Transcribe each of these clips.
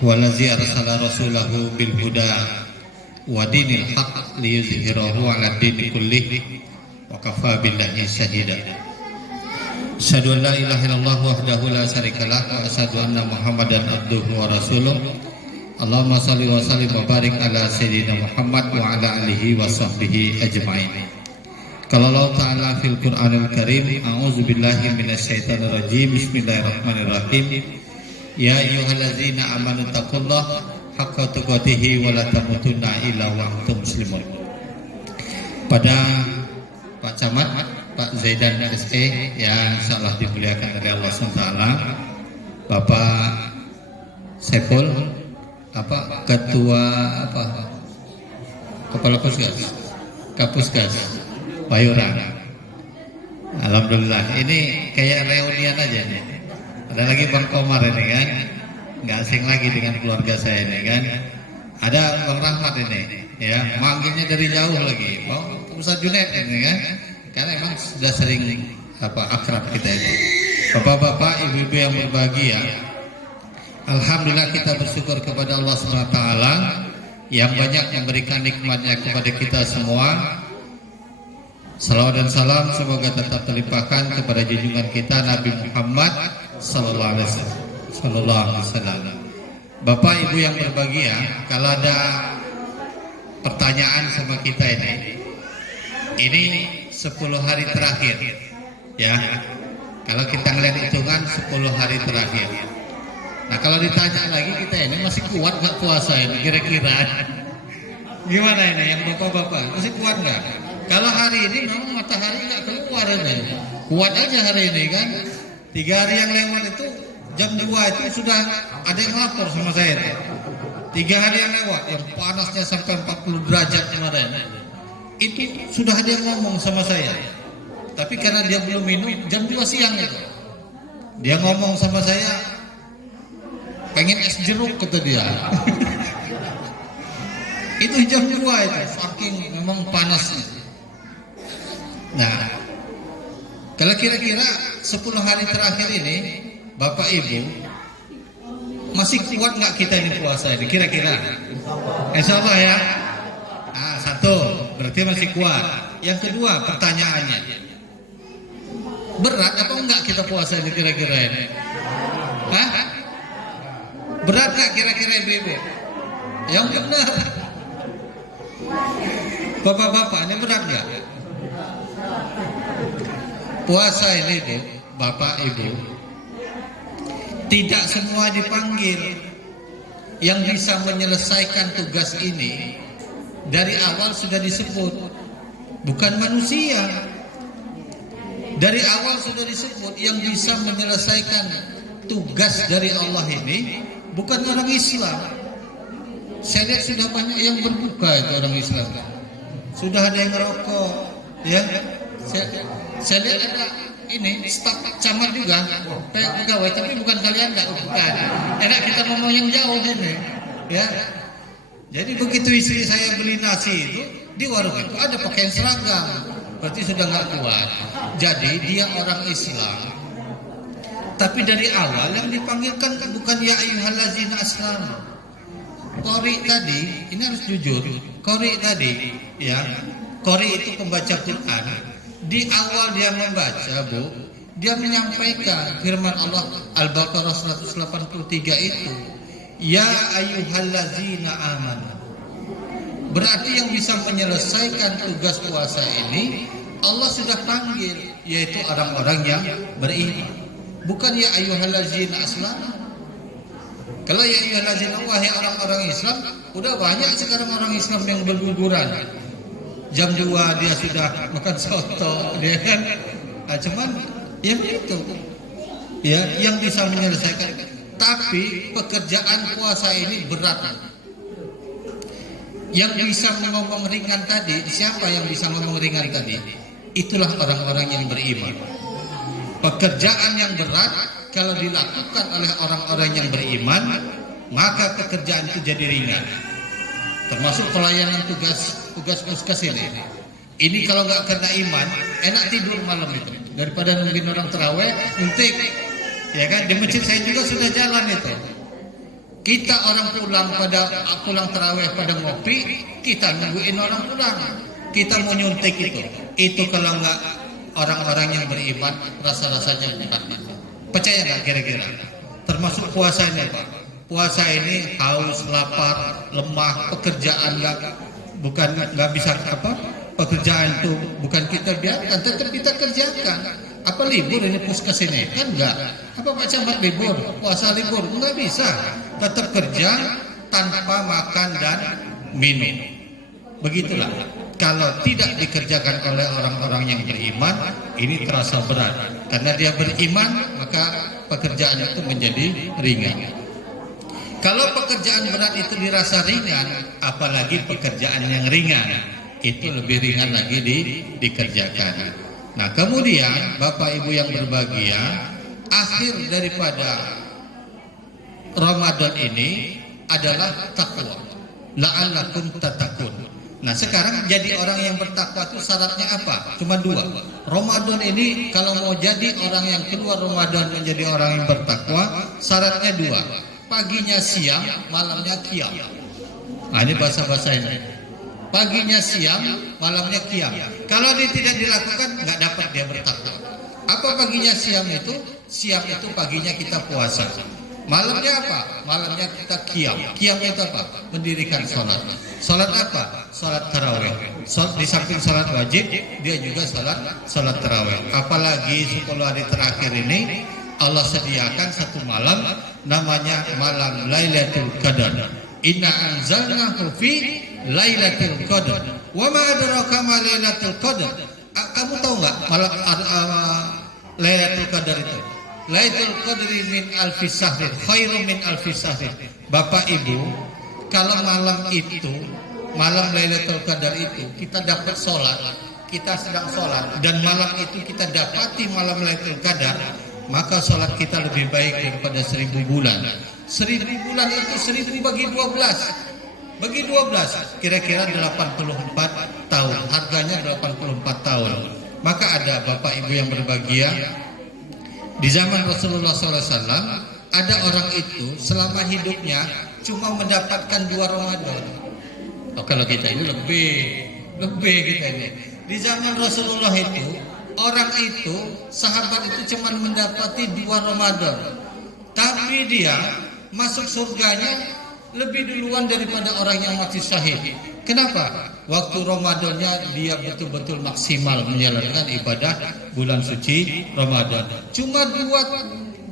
Wallazi arsala rasulahu bil huda wa dinil haqq liyuzhirahu 'ala dini kullih wa kafa billahi syahida. Asyhadu an la ilaha illallah wahdahu la syarikalah wa asyhadu anna Muhammadan abduhu wa rasuluh. Allahumma shalli wa sallim wa barik ala sayyidina Muhammad wa ala alihi wa sahbihi ajma'in. Qala Allah ta'ala fil Qur'anil Karim, a'udzu billahi minasyaitonir rajim. Bismillahirrahmanirrahim. Ya ayyuhallazina amanu taqullaha haqqa tuqatih wa la tamutunna illa wa antum muslimun. Pada Pak Camat, Pak Zaidan SE yang insyaallah dimuliakan oleh Allah SWT, Bapak Saiful, Ketua Kepala Kapuskas Bayuran. Alhamdulillah, ini kayak reunian aja nih. Ada lagi Bang Komar ini kan, nggak asing lagi dengan keluarga saya ini kan. Ada Bang Rahmat ini, ya manggilnya dari jauh lagi, Bang Ustaz Junaid ini kan, karena emang sudah sering akrab kita ini. Bapak-bapak, ibu-ibu yang berbahagia, alhamdulillah kita bersyukur kepada Allah SWT yang banyak memberikan nikmatnya kepada kita semua. Salawat dan salam semoga tetap terlimpahkan kepada junjungan kita Nabi Muhammad sallallahu alaihi wasallam. Bapak Ibu yang berbahagia, kalau ada pertanyaan sama kita ini 10 hari terakhir ya. Kalau kita ngeliat hitungan 10 hari terakhir. Nah, kalau ditanya lagi kita ini masih kuat nggak puasa ini kira-kira? Gimana ini yang bapak-bapak, masih kuat nggak? Kalau hari ini memang matahari nggak keluar ini, kuat aja hari ini kan. 3 hari yang lewat itu jam 2 itu sudah ada yang lapor sama saya. 3 hari yang lewat yang panasnya sampai 40 derajat kemarin, itu sudah ada yang ngomong sama saya. Tapi karena dia belum minum, jam 2 siang itu dia ngomong sama saya, pengen es jeruk kata dia. Itu jam 2 itu, saking memang panasnya. Nah, kalau kira-kira 10 hari terakhir ini Bapak Ibu masih kuat nggak kita ini puasa ini kira-kira? Insya Allah ya. Nah, 1 berarti masih kuat. Yang kedua pertanyaannya, berat apa enggak kita puasa ini kira-kira ini? Hah? Berat nggak kira-kira ibu-ibu? Yang benar. Bapak-bapak ini berat nggak? Puasa ini Bu, Bapak Ibu, tidak semua dipanggil. Yang bisa menyelesaikan tugas ini dari awal sudah disebut, bukan manusia. Dari awal sudah disebut yang bisa menyelesaikan tugas dari Allah ini bukan orang Islam. Saya lihat sudah banyak yang berbuka itu orang Islam. Sudah ada yang ngerokok, ya. Saya lihat ada ini staf camat juga pegawai, tapi bukan kalian enggak, bukan. Enak kita ngomong yang jauh ini, ya. Jadi begitu istri saya beli nasi itu di warung itu ada pakaian seragam, berarti sudah nggak kuat. Jadi dia orang Islam, tapi dari awal yang dipanggilkan bukan ya ayyuhallazina aslamu. Qori tadi, ini harus jujur, Qori tadi, ya, Qori itu pembaca Quran. Di awal dia membaca, Bu, dia menyampaikan firman Allah Al-Baqarah 183 itu, ya ayyuhallazina amanu. Berarti yang bisa menyelesaikan tugas puasa ini Allah sudah panggil, yaitu orang-orang yang beriman. Bukan ya ayyuhallazina aslamu. Kalau ya ayyuhallazina, wahai orang-orang Islam, udah banyak sekarang orang Islam yang berguguran. Jam 2 dia sudah makan soto, dia kan. Nah, cuman ya itu, ya yang bisa menyelesaikan. Tapi pekerjaan puasa ini berat. Yang bisa ngomong ringan tadi, siapa yang bisa ngomong ringan tadi? Itulah orang-orang yang beriman. Pekerjaan yang berat kalau dilakukan oleh orang-orang yang beriman, maka pekerjaan itu jadi ringan. Termasuk pelayanan tugas puskas ini. Ini kalau nggak kena iman, enak tidur malam itu daripada nungguin orang terawih, untik. Ya kan, di masjid saya juga sudah jalan itu. Kita orang pulang tarawih pada ngopi, kita nungguin orang pulang. Kita mau nyuntik itu. Itu kalau nggak orang-orang yang beriman rasa-rasanya bukan. Percaya nggak kira-kira? Termasuk puasanya Pak. Puasa ini haus, lapar, lemah, pekerjaan nggak bisa apa? Pekerjaan itu bukan kita biarkan, tetap kita kerjakan. Apa libur ini puskes ini? Kan enggak. Apa Pak Camat libur? Puasa libur? Enggak bisa. Tetap kerja tanpa makan dan minum. Begitulah. Kalau tidak dikerjakan oleh orang-orang yang beriman, ini terasa berat. Karena dia beriman, maka pekerjaan itu menjadi ringan. Kalau pekerjaan berat itu dirasa ringan, apalagi pekerjaan yang ringan, itu lebih ringan lagi dikerjakan. Nah, kemudian Bapak Ibu yang berbahagia, akhir daripada Ramadan ini adalah takwa. La'allakum tattaqun. Nah, sekarang jadi orang yang bertakwa itu syaratnya apa? Cuma 2. Ramadan ini kalau mau jadi orang yang keluar Ramadan menjadi orang yang bertakwa, syaratnya 2. Paginya siam, malamnya qiyam. Nah, ini bahasa-bahasa ini. Paginya siam, malamnya qiyam. Kalau dia tidak dilakukan, nggak dapat dia bertakwa. Apa paginya siam itu? Siam itu paginya kita puasa. Malamnya apa? Malamnya kita qiyam. Qiyam itu apa? Mendirikan sholat. Sholat apa? Sholat tarawih. Di samping sholat wajib, dia juga sholat tarawih. Apalagi 10 hari terakhir ini, Allah sediakan satu malam, namanya malam Lailatul Qadar. Inna anzalnahu fi Lailatul Qadar. Wa ma adraka ma Lailatul Qadar. Kamu tahu enggak malam Lailatul Qadar itu? Lailatul Qadri min alfi syahrin, khairum min alfi syahrin. Bapak Ibu, kalau malam itu, malam Lailatul Qadar itu kita dapat sholat, kita sedang sholat, dan malam itu kita dapati malam Lailatul Qadar, maka sholat kita lebih baik daripada 1000 bulan. 1000 bulan itu 1000 bagi 12. Bagi 12 kira-kira 84 tahun. Harganya 84 tahun. Maka ada Bapak Ibu yang berbahagia, di zaman Rasulullah SAW ada orang itu selama hidupnya cuma mendapatkan 2 Ramadan. Oh, kalau kita ini lebih kita ini. Di zaman Rasulullah itu orang itu, sahabat itu cuma mendapati 2 Ramadan. Tapi dia masuk surganya lebih duluan daripada orang yang mati syahid. Kenapa? Waktu Ramadannya dia betul-betul maksimal menjalankan ibadah bulan suci Ramadan. Cuma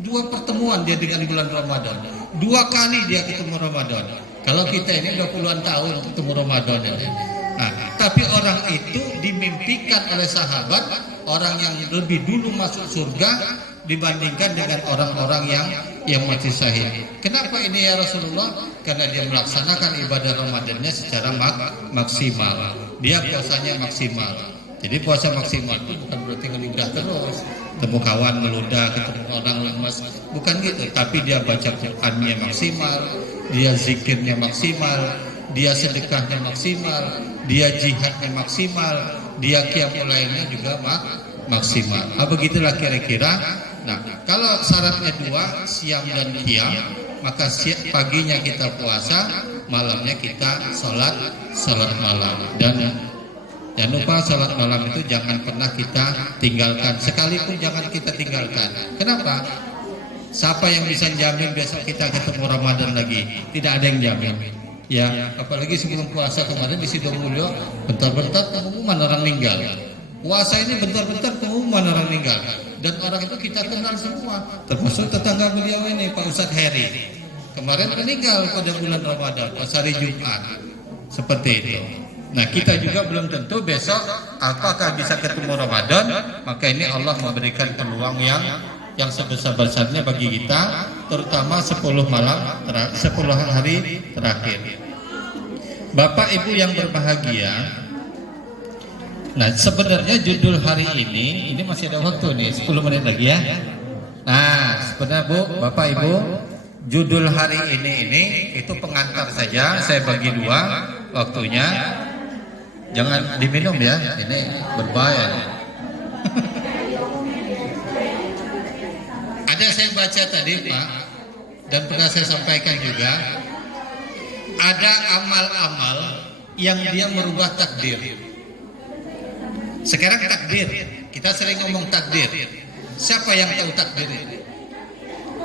dua pertemuan dia dengan bulan Ramadan. 2 kali dia ketemu Ramadan. Kalau kita ini 20-an tahun ketemu Ramadan. Nah, tapi orang itu dimimpikan oleh sahabat, orang yang lebih dulu masuk surga dibandingkan dengan orang-orang yang mati syahid. Kenapa ini ya Rasulullah? Karena dia melaksanakan ibadah Ramadannya secara maksimal. Dia puasanya maksimal. Jadi puasa maksimal itu bukan berarti ngeludah terus, ketemu kawan ngeludah, ketemu orang lemas, bukan gitu. Tapi dia baca Qur'annya maksimal, dia zikirnya maksimal, dia sedekahnya maksimal, dia jihadnya maksimal, dia qiyamul lailnya juga maksimal. Begitulah kira-kira. Nah, kalau syaratnya 2, siam dan qiyam, maka paginya kita puasa, malamnya kita sholat malam. Dan jangan lupa sholat malam itu jangan pernah kita tinggalkan, sekalipun jangan kita tinggalkan. Kenapa? Siapa yang bisa jamin besok kita ketemu Ramadan lagi? Tidak ada yang jamin. Ya, apalagi sebelum puasa kemarin di Sidomulyo, bentar-bentar pengumuman orang meninggal. Puasa ini bentar-bentar pengumuman orang meninggal. Dan orang itu kita kenal semua, termasuk tetangga beliau ini, Pak Ustadz Heri. Kemarin meninggal pada bulan Ramadan, pas hari Jumat. Seperti itu. Nah, kita juga belum tentu besok apakah bisa ketemu Ramadan. Maka ini Allah memberikan peluang yang sebesar-besarnya bagi kita, terutama 10 hari terakhir. Bapak Ibu yang berbahagia, nah sebenarnya judul hari ini masih ada waktu nih, 10 menit lagi ya. Nah, sebenarnya Bu, Bapak Ibu, judul hari ini itu pengantar saja, saya bagi 2 waktunya. Jangan diminum ya, ini berbahaya. Ada saya baca tadi Pak, dan pernah saya sampaikan juga, ada amal-amal yang dia merubah takdir. Sekarang takdir, kita sering ngomong takdir. Siapa yang tahu takdir ini?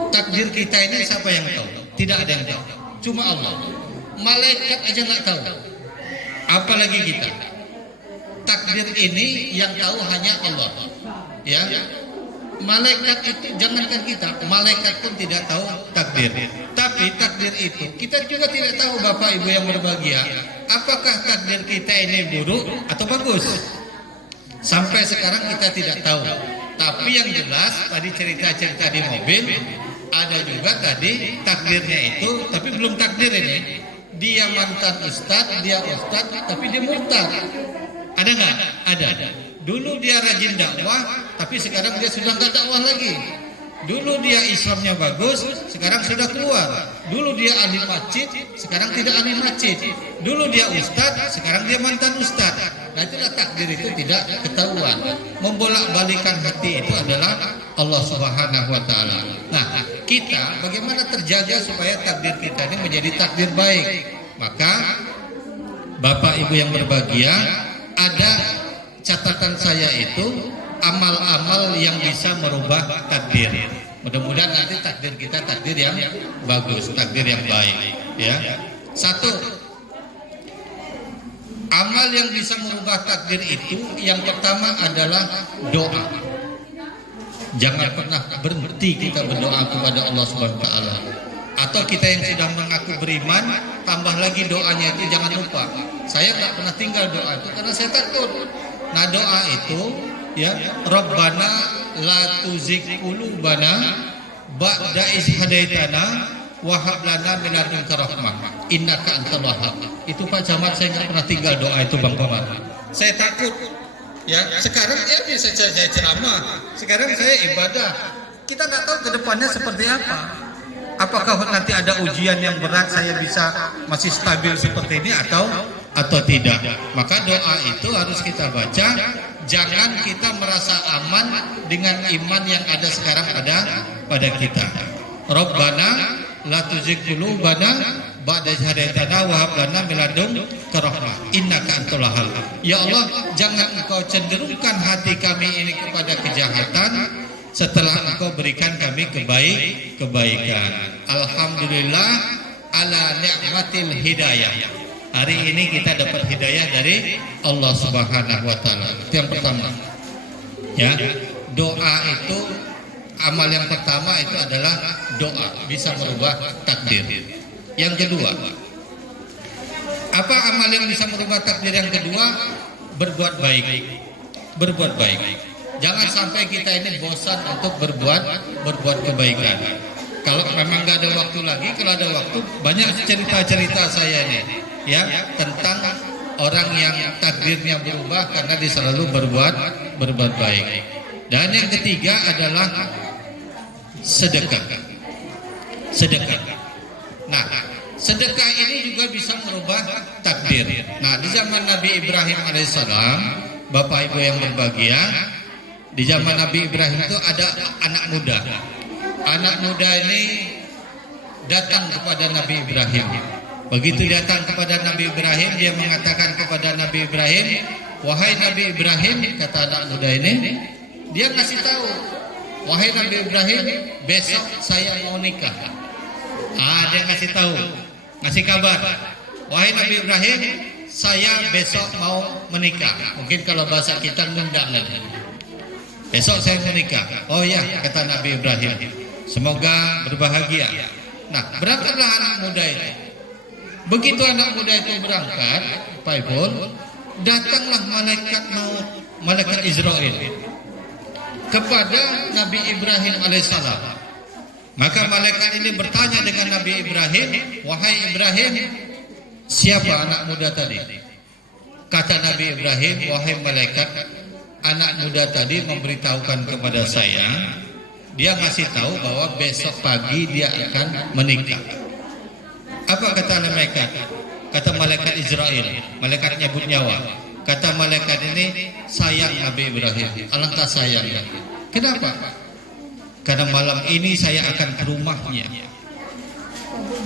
Takdir kita ini siapa yang tahu? Tidak ada yang tahu, cuma Allah. Malaikat aja nggak tahu, apalagi kita. Takdir ini yang tahu hanya Allah. Ya, malaikat itu jangankan kita, malaikat pun tidak tahu takdir. Tapi takdir itu kita juga tidak tahu, Bapak Ibu yang berbahagia. Apakah takdir kita ini buruk atau bagus? Sampai sekarang kita tidak tahu. Tapi yang jelas tadi cerita-cerita di mobil, ada juga tadi takdirnya itu, tapi belum takdir ini. Dia mantan ustadz, dia ustadz, tapi dia murtad. Ada nggak? Ada. Dulu dia rajin dakwah, tapi sekarang dia sudah nggak dakwah lagi. Dulu dia Islamnya bagus, sekarang sudah keluar. Dulu dia ahli masjid, sekarang tidak ahli masjid. Dulu dia ustadz, sekarang dia mantan ustadz. Nah, itulah takdir itu tidak ketahuan. Membolak-balikan hati itu adalah Allah Subhanahu wa taala. Nah, kita bagaimana terjaga supaya takdir kita ini menjadi takdir baik? Maka Bapak Ibu yang berbahagia, ada catatan saya itu amal-amal yang bisa merubah takdir. Mudah-mudahan nanti takdir kita takdir yang bagus, takdir yang baik, ya. Satu, amal yang bisa merubah takdir itu yang pertama adalah doa. Jangan pernah berhenti kita berdoa kepada Allah Subhanahu wa taala. Atau kita yang sudah mengaku beriman, tambah lagi doanya itu jangan lupa. Saya nggak pernah tinggal doa itu karena saya takut. Nah, doa itu ya, Rabbana la tuzigh qulubana ba'da idh hadaitana wa hab lana min ladunka rahmah innaka antal wahhab. Itu Pak Camat, saya nggak pernah tinggal doa itu, Bang Komar. Saya takut. Ya, sekarang ya bisa saya ceramah. Sekarang saya ibadah. Kita nggak tahu ke depannya seperti apa. Apakah nanti ada ujian yang berat saya bisa masih stabil seperti ini atau tidak. Maka doa itu harus kita baca. Jangan kita merasa aman dengan iman yang ada sekarang pada kita. Rabbana la tuzigh qulubana ba'da idh hadaitana wa hab lana min ladunka rahmah innaka antal wahhab. Ya Allah, jangan Engkau cenderungkan hati kami ini kepada kejahatan setelah Engkau berikan kami kebaikan. Alhamdulillah ala ni'matil hidayah. Hari ini kita dapat hidayah dari Allah Subhanahu wa taala. Itu yang pertama. Ya, doa itu amal yang pertama itu adalah doa bisa merubah takdir. Yang kedua, apa amal yang bisa merubah takdir yang kedua? Berbuat baik. Berbuat baik. Jangan sampai kita ini bosan untuk berbuat kebaikan. Kalau memang nggak ada waktu lagi, kalau ada waktu, banyak cerita-cerita saya ini, ya, tentang orang yang takdirnya berubah karena dia selalu berbuat baik. Dan yang ketiga adalah sedekah. Sedekah. Nah, sedekah ini juga bisa merubah takdir. Nah, di zaman Nabi Ibrahim alaihissalam, Bapak Ibu yang berbahagia, di zaman Nabi Ibrahim itu ada anak muda. Anak muda ini datang kepada Nabi Ibrahim. Begitu datang kepada Nabi Ibrahim, dia mengatakan kepada Nabi Ibrahim, "Wahai Nabi Ibrahim," kata anak muda ini, dia kasih tahu, "Wahai Nabi Ibrahim, besok saya mau nikah." Dia kasih tahu, ngasih kabar, "Wahai Nabi Ibrahim, saya besok mau menikah." Mungkin kalau bahasa kita ngundang lagi. Besok saya menikah. Oh ya, kata Nabi Ibrahim, semoga berbahagia. Nah, berangkatlah anak muda itu. Begitu anak muda itu berangkat, Pak Ibu, datanglah malaikat maut, malaikat Israel kepada Nabi Ibrahim alaihissalam. Maka malaikat ini bertanya dengan Nabi Ibrahim, "Wahai Ibrahim, siapa anak muda tadi?" Kata Nabi Ibrahim, "Wahai malaikat, anak muda tadi memberitahukan kepada saya, dia ngasih tahu bahwa besok pagi dia akan menikah." Apa kata malaikat? Kata malaikat Israel, malaikat nyebut nyawa. Kata malaikat ini, "Sayang Nabi Ibrahim, alangkah sayangnya." Kenapa? Karena malam ini saya akan ke rumahnya.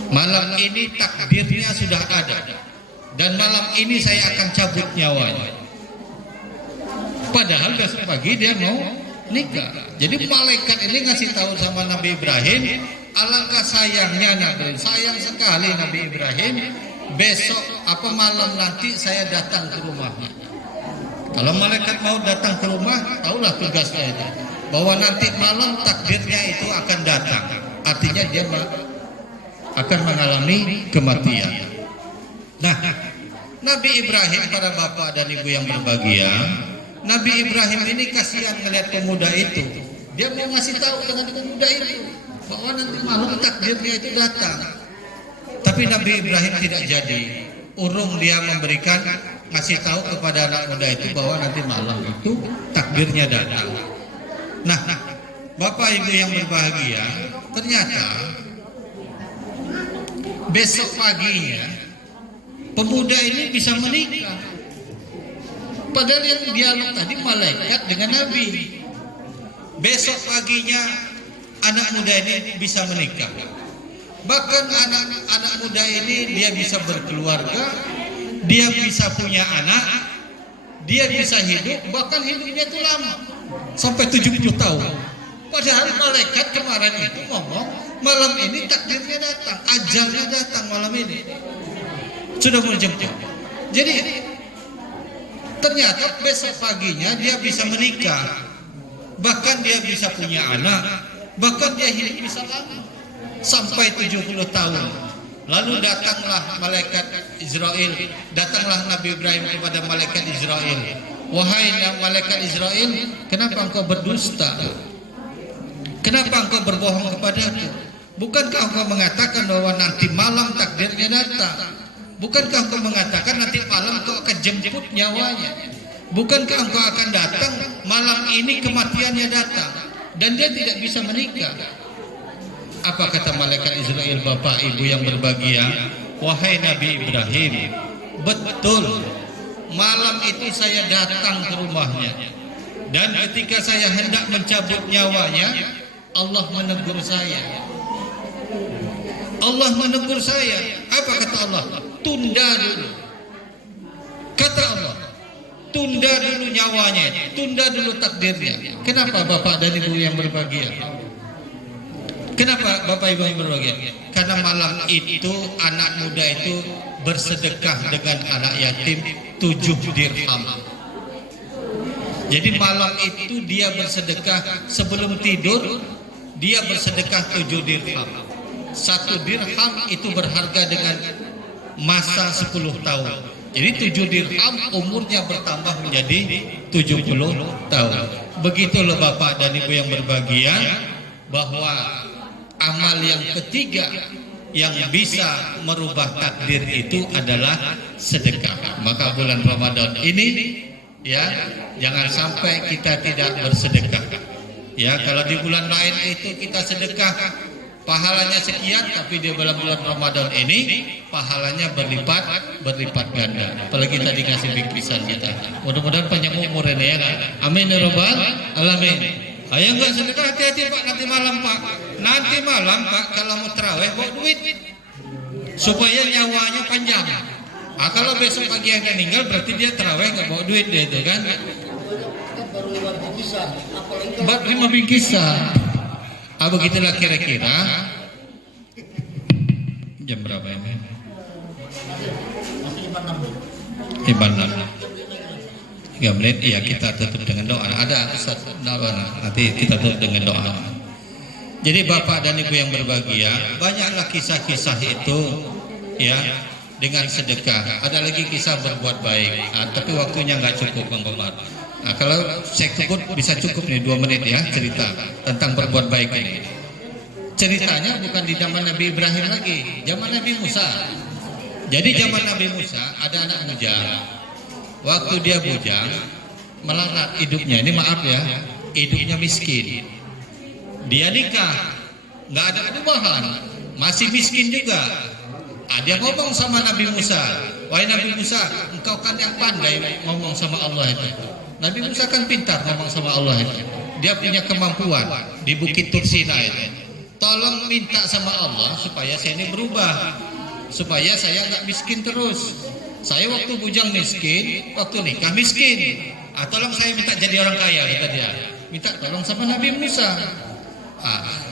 Malam ini takdirnya sudah ada, dan malam ini saya akan cabut nyawanya. Padahal besok pagi dia mau nikah. Jadi malaikat ini ngasih tahu sama Nabi Ibrahim, alangkah sayangnya Nabi, sayang sekali Nabi Ibrahim, besok apa malam nanti saya datang ke rumahnya. Kalau malaikat mau datang ke rumah, tahulah tugasnya itu, bahwa nanti malam takdirnya itu akan datang. Artinya dia akan mengalami kematian. Nah, Nabi Ibrahim, para bapak dan ibu yang berbahagia, Nabi Ibrahim ini kasihan melihat pemuda itu. Dia mau ngasih tahu dengan pemuda itu bahwa nanti malam takdirnya itu datang. Tapi Nabi Ibrahim tidak jadi. Urung dia memberikan, ngasih tahu kepada anak muda itu bahwa nanti malam itu takdirnya datang. Nah, bapak ibu yang berbahagia, ternyata besok paginya pemuda ini bisa menikah. Padahal yang dialog tadi malaikat dengan Nabi. Besok paginya anak muda ini bisa menikah. Bahkan anak muda ini dia bisa berkeluarga, dia bisa punya anak, dia bisa hidup, bahkan hidupnya itu lama sampai 70 tahun. Padahal malaikat kemarin itu ngomong malam ini takdirnya datang, ajalnya datang malam ini, sudah menjemput. Jadi ternyata besok paginya dia bisa menikah, bahkan dia bisa punya anak, bahkan dia hidup bisa lama sampai 70 tahun. Lalu datanglah malaikat Israel, datanglah Nabi Ibrahim kepada malaikat Israel. Wahai malaikat Israel, kenapa engkau berdusta? Kenapa engkau berbohong kepadaku? Bukankah engkau mengatakan bahwa nanti malam takdirnya datang? Bukankah engkau mengatakan nanti malam engkau akan jemput nyawanya? Bukankah engkau akan datang malam ini kematiannya datang dan dia tidak bisa menikah? Apa kata malaikat Israel, bapak ibu yang berbahagia? Wahai Nabi Ibrahim, betul, malam itu saya datang ke rumahnya, dan ketika saya hendak mencabut nyawanya, Allah menegur saya. Allah menegur saya. Apa kata Allah? Tunda dulu. Kata Allah, tunda dulu nyawanya, tunda dulu takdirnya. Kenapa bapak dan ibu yang berbahagia? Kenapa bapak ibu yang berbahagia? Karena malam itu anak muda itu bersedekah dengan anak yatim 7 dirham. Jadi malam itu dia bersedekah sebelum tidur, dia bersedekah 7 dirham. 1 dirham itu berharga dengan masa 10 tahun. Jadi 7 dirham umurnya bertambah menjadi 70 tahun. Begitulah bapak dan ibu yang berbahagia, bahwa amal yang ketiga yang bisa merubah takdir itu adalah sedekah. Maka bulan Ramadan ini, ya, jangan sampai kita tidak bersedekah. Ya, kalau di bulan lain itu kita sedekah pahalanya sekian, tapi di bulan Ramadan ini pahalanya berlipat ganda. Apalagi tadi kasih bingkisan kita. Mudah-mudahan panjang umur ini ya kan. Amin ya rabbal alamin. Ayo enggak sedekah, hati-hati Pak, nanti malam Pak. Nanti malam Pak kalau mau terawih bawa duit supaya nyawanya panjang. Kalau besok pagi yang meninggal berarti dia terawih nggak bawa duit dia itu kan. Baru 5 bingkisan. Begitulah kira-kira. Jam berapa ini? 5:06. 3 menit. Iya, kita tutup dengan doa. Ada Ustaz, nanti kita tutup dengan doa. Jadi bapak dan ibu yang berbahagia, banyaklah kisah-kisah itu, ya, dengan sedekah. Ada lagi kisah berbuat baik. Tapi waktunya nggak cukup Bang Komar. Kalau saya sebut bisa cukup nih 2 menit ya, cerita tentang berbuat baik ini. Ceritanya bukan di zaman Nabi Ibrahim lagi, zaman Nabi Musa. Jadi zaman Nabi Musa ada anak bujang. Waktu dia bujang, melarat hidupnya. Ini maaf ya, hidupnya miskin. Dia nikah, nggak ada perubahan, masih miskin juga. Dia ngomong sama Nabi Musa, wahai Nabi Musa, engkau kan yang pandai ngomong sama Allah itu. Nabi Musa kan pintar ngomong sama Allah itu. Dia punya kemampuan di Bukit Tursina itu. tolong minta sama Allah supaya saya ini berubah, supaya saya nggak miskin terus. Saya waktu bujang miskin, waktu nikah miskin. Tolong saya minta jadi orang kaya, kata dia. Minta tolong sama Nabi Musa.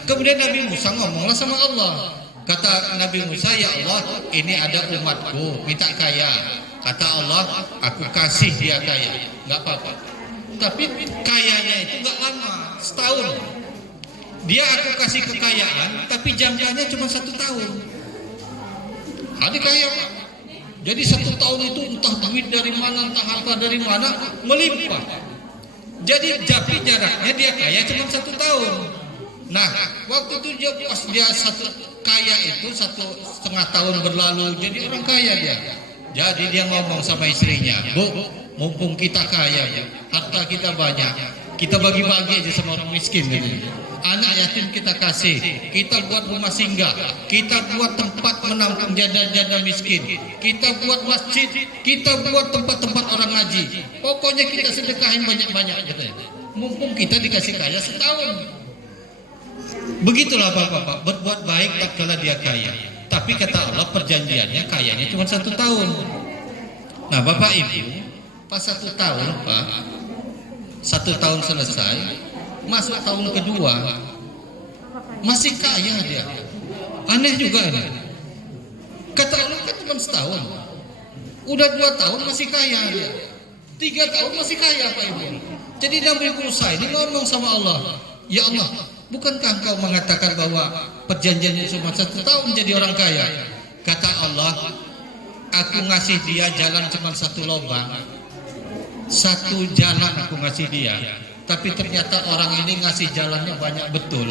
Kemudian Nabi Musa ngomonglah sama Allah. Kata Nabi Musa, ya Allah, ini ada umatku minta kaya. Kata Allah, aku kasih dia kaya, nggak apa-apa. Tapi kayanya itu nggak lama, setahun. Dia aku kasih kekayaan, tapi jangkanya cuma 1 tahun. Ada kaya, Pak. Jadi 1 tahun itu entah duit dari mana, entah harta dari mana, melimpah. Jadi jaraknya dia kaya cuma 1 tahun. Nah, waktu itu dia pas dia kaya itu 1,5 tahun berlalu, jadi orang kaya dia. Jadi dia ngomong sama istrinya, Bu, mumpung kita kaya, Bu, harta kita banyak, kita bagi-bagi aja sama orang miskin gitu. Anak yatim kita kasih, kita buat rumah singgah, kita buat tempat menampung janda-janda miskin, kita buat masjid, kita buat tempat-tempat orang ngaji. Pokoknya kita sedekahin banyak-banyak gitu. Mumpung kita dikasih kaya setahun. Begitulah Bapak-bapak, berbuat baik tak kala dia kaya. Tapi kata Allah perjanjiannya kayanya cuma 1 tahun. Nah Bapak Ibu, pas 1 tahun Pak, 1 tahun selesai, masuk tahun kedua masih kaya dia. Aneh juga ini. Kata Allah kan cuma setahun, udah 2 tahun masih kaya dia, 3 tahun masih kaya Pak Ibu. Jadi Nabi Musa ini ngomong sama Allah, ya Allah, bukankah engkau mengatakan bahwa perjanjiannya cuma 1 tahun jadi orang kaya? Kata Allah, aku ngasih dia jalan cuma 1 lubang, 1 jalan aku ngasih dia. Tapi ternyata orang ini ngasih jalannya banyak betul.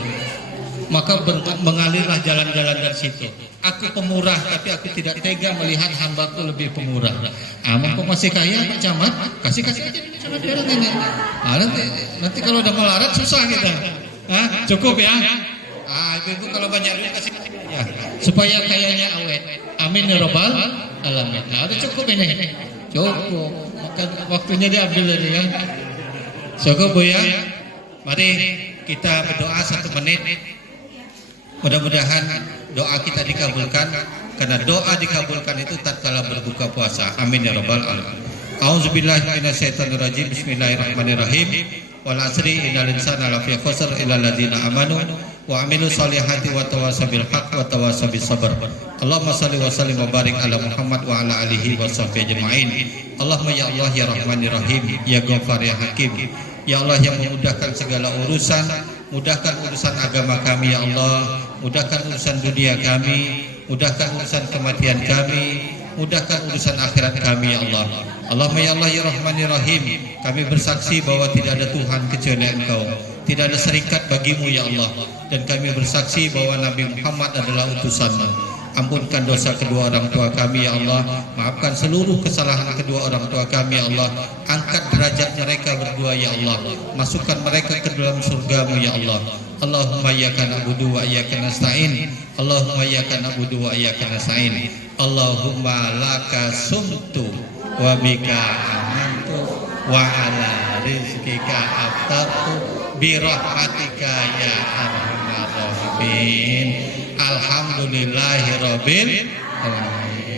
Maka mengalirlah jalan-jalan dari situ. Aku pemurah, tapi aku tidak tega melihat hambaku lebih pemurah. Mumpung masih kaya Pak Camat, kasih aja sama dia orang ini. Nanti kalau udah melarat susah kita. Cukup ya. Ibu kalau banyak duit kasih ya, supaya kayanya awet. Amin ya robbal alamin. Udah cukup ini. Cukup. Maka waktunya diambil tadi ya. Cukup Bu ya. Mari kita berdoa 1 menit. Mudah-mudahan doa kita dikabulkan, karena doa dikabulkan itu tatkala berbuka puasa. Amin ya rabbal alamin. Auzubillahi minasyaitonirrajim. Bismillahirrahmanirrahim. Wal asri innal insana lafi khusr illa alladziina amanu wa amilu sholihati wa tawassaw bil haqq wa tawassaw bis sabr. Allahumma shalli wa sallim wa barik ala Muhammad wa ala alihi wa sahbihi ajma'in. Allahumma ya Allah ya Rahman ya Rahim ya Ghaffar ya Hakim. Ya Allah yang memudahkan segala urusan, mudahkan urusan agama kami ya Allah, mudahkan urusan dunia kami, mudahkan urusan kematian kami, mudahkan urusan akhirat kami ya Allah. Allahumma ya Allah ya Rahman ya Rahim, kami bersaksi bahwa tidak ada Tuhan kecuali Engkau, tidak ada serikat bagimu ya Allah, dan kami bersaksi bahwa Nabi Muhammad adalah utusan-Mu. Ampunkan dosa kedua orang tua kami ya Allah, maafkan seluruh kesalahan kedua orang tua kami ya Allah, angkat derajat mereka berdua ya Allah, masukkan mereka ke dalam surga-Mu ya Allah. Allahumma iyyaka na'budu wa iyyaka nasta'in. Allahumma iyyaka na'budu wa iyyaka nasta'in. Allahumma laka sumtu wa bika amantu wa ala rizqika aftartu bi rahmatika ya arhamar rahimin. Alhamdulillahirabbil alamin.